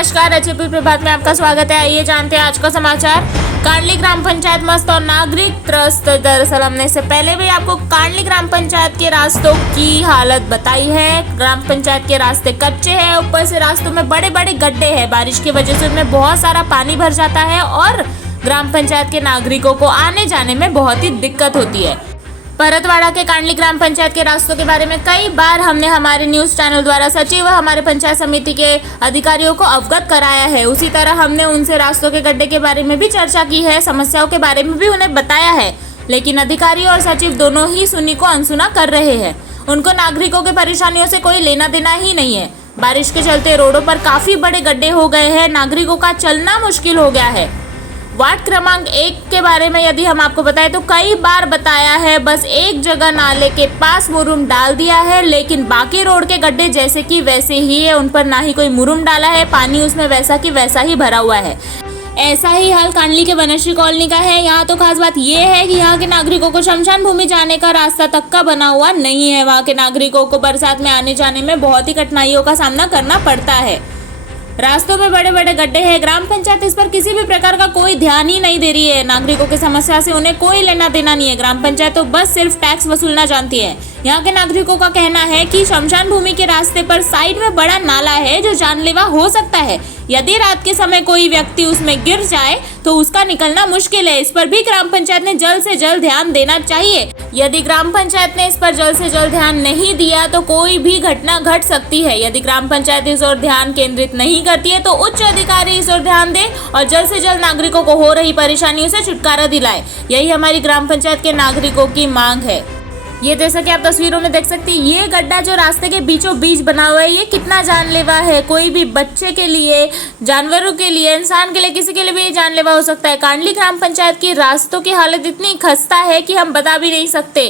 नमस्कार, अचलपुर प्रभात में आपका स्वागत है। आइए जानते हैं आज का समाचार। कांडली ग्राम पंचायत मस्त और नागरिक त्रस्त। दरअसल हमने इससे पहले भी आपको कांडली ग्राम पंचायत के रास्तों की हालत बताई है। ग्राम पंचायत के रास्ते कच्चे हैं, ऊपर से रास्तों में बड़े बड़े गड्ढे हैं। बारिश की वजह से उनमें बहुत सारा पानी भर जाता है और ग्राम पंचायत के नागरिकों को आने जाने में बहुत ही दिक्कत होती है। परतवाड़ा के कांडली ग्राम पंचायत के रास्तों के बारे में कई बार हमने हमारे न्यूज चैनल द्वारा सचिव व हमारे पंचायत समिति के अधिकारियों को अवगत कराया है। उसी तरह हमने उनसे रास्तों के गड्ढे के बारे में भी चर्चा की है, समस्याओं के बारे में भी उन्हें बताया है, लेकिन अधिकारी और सचिव दोनों ही सुनी को अनसुना कर रहे हैं। उनको नागरिकों की परेशानियों से कोई लेना देना ही नहीं है। बारिश के चलते रोडों पर काफी बड़े गड्ढे हो गए हैं, नागरिकों का चलना मुश्किल हो गया है। वार्ड क्रमांक 1 के बारे में यदि हम आपको बताएं तो कई बार बताया है, बस एक जगह नाले के पास मुरुम डाल दिया है, लेकिन बाकी रोड के गड्ढे जैसे कि वैसे ही है, उन पर ना ही कोई मुरुम डाला है, पानी उसमें वैसा कि वैसा ही भरा हुआ है। ऐसा ही हाल कांडली के बनश्री कॉलोनी का है। यहाँ तो खास बात ये है कि यहाँ के नागरिकों को शमशान भूमि जाने का रास्ता तक का बना हुआ नहीं है। वहाँ के नागरिकों को बरसात में आने जाने में बहुत ही कठिनाइयों का सामना करना पड़ता है। रास्तों में बड़े बड़े गड्ढे हैं। ग्राम पंचायत इस पर किसी भी प्रकार का कोई ध्यान ही नहीं दे रही है। नागरिकों की समस्या से उन्हें कोई लेना देना नहीं है। ग्राम पंचायत तो बस सिर्फ टैक्स वसूलना जानती है। यहाँ के नागरिकों का कहना है कि शमशान भूमि के रास्ते पर साइड में बड़ा नाला है जो जानलेवा हो सकता है। यदि रात के समय कोई व्यक्ति उसमें गिर जाए तो उसका निकलना मुश्किल है। इस पर भी ग्राम पंचायत ने जल्द से जल्द ध्यान देना चाहिए। यदि ग्राम पंचायत ने इस पर जल्द से जल्द ध्यान नहीं दिया तो कोई भी घटना घट सकती है। यदि ग्राम पंचायत इस ओर ध्यान केंद्रित नहीं करती है तो उच्च अधिकारी इस ओर ध्यान दे और जल्द से जल्द नागरिकों को हो रही परेशानियों से छुटकारा दिलाए। यही हमारी ग्राम पंचायत के नागरिकों की मांग है। ये जैसा कि आप तस्वीरों में देख सकते हैं, ये गड्ढा जो रास्ते के बीचों बीच बना हुआ है, ये कितना जानलेवा है। कोई भी बच्चे के लिए, जानवरों के लिए, इंसान के लिए, किसी के लिए भी जानलेवा हो सकता है। कांडली ग्राम पंचायत की रास्तों की हालत इतनी खस्ता है कि हम बता भी नहीं सकते।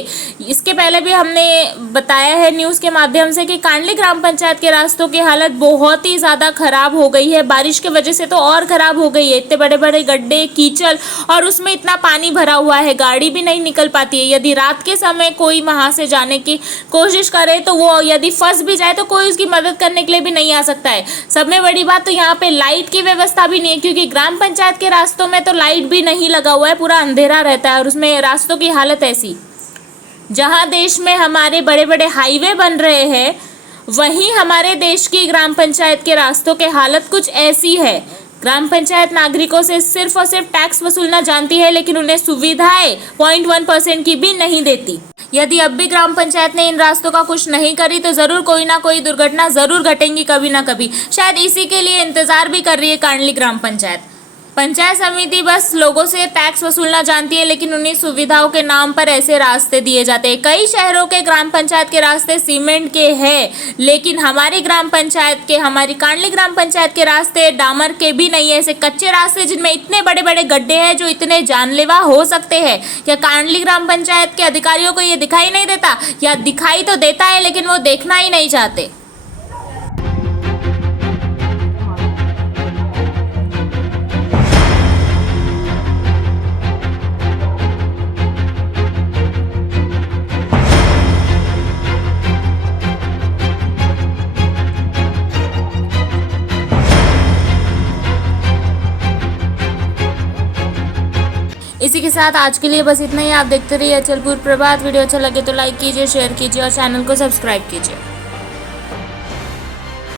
इसके पहले भी हमने बताया है न्यूज़ के माध्यम से कि कांडली ग्राम पंचायत के रास्तों की हालत बहुत ही ज़्यादा खराब हो गई है। बारिश की वजह से तो और ख़राब हो गई है। इतने बड़े बड़े गड्ढे, कीचड़ और उसमें इतना पानी भरा हुआ है, गाड़ी भी नहीं निकल पाती है। यदि रात के समय कोई वहां से जाने की कोशिश करे तो वो यदि फंस भी जाए तो कोई उसकी मदद करने के लिए भी नहीं आ सकता है। सब में बड़ी बात तो यहाँ पे लाइट की व्यवस्था भी नहीं है, क्योंकि ग्राम पंचायत के रास्तों में तो लाइट भी नहीं लगा हुआ है, पूरा अंधेरा रहता है। और उसमें रास्तों की हालत ऐसी, जहाँ देश में हमारे बड़े बड़े हाईवे बन रहे हैं, वहीं हमारे देश की ग्राम पंचायत के रास्तों की हालत कुछ ऐसी है। ग्राम पंचायत नागरिकों से सिर्फ और सिर्फ टैक्स वसूलना जानती है, लेकिन उन्हें सुविधाएं 0.1% की भी नहीं देती। यदि अब भी ग्राम पंचायत ने इन रास्तों का कुछ नहीं करी तो जरूर कोई ना कोई दुर्घटना जरूर घटेंगी कभी ना कभी। शायद इसी के लिए इंतजार भी कर रही है कांडली ग्राम पंचायत। पंचायत समिति बस लोगों से टैक्स वसूलना जानती है, लेकिन उन्हीं सुविधाओं के नाम पर ऐसे रास्ते दिए जाते हैं। कई शहरों के ग्राम पंचायत के रास्ते सीमेंट के हैं, लेकिन हमारी ग्राम पंचायत के, हमारी कांडली ग्राम पंचायत के रास्ते डामर के भी नहीं है। ऐसे कच्चे रास्ते जिनमें इतने बड़े बड़े गड्ढे हैं जो इतने जानलेवा हो सकते हैं। क्या कांडली ग्राम पंचायत के अधिकारियों को ये दिखाई नहीं देता, या दिखाई तो देता है लेकिन वो देखना ही नहीं चाहते। इसी के साथ आज के लिए बस इतना ही। आप देखते रहिए अचलपुर प्रभात। वीडियो अच्छा लगे तो लाइक कीजिए, शेयर कीजिए और चैनल को सब्सक्राइब कीजिए।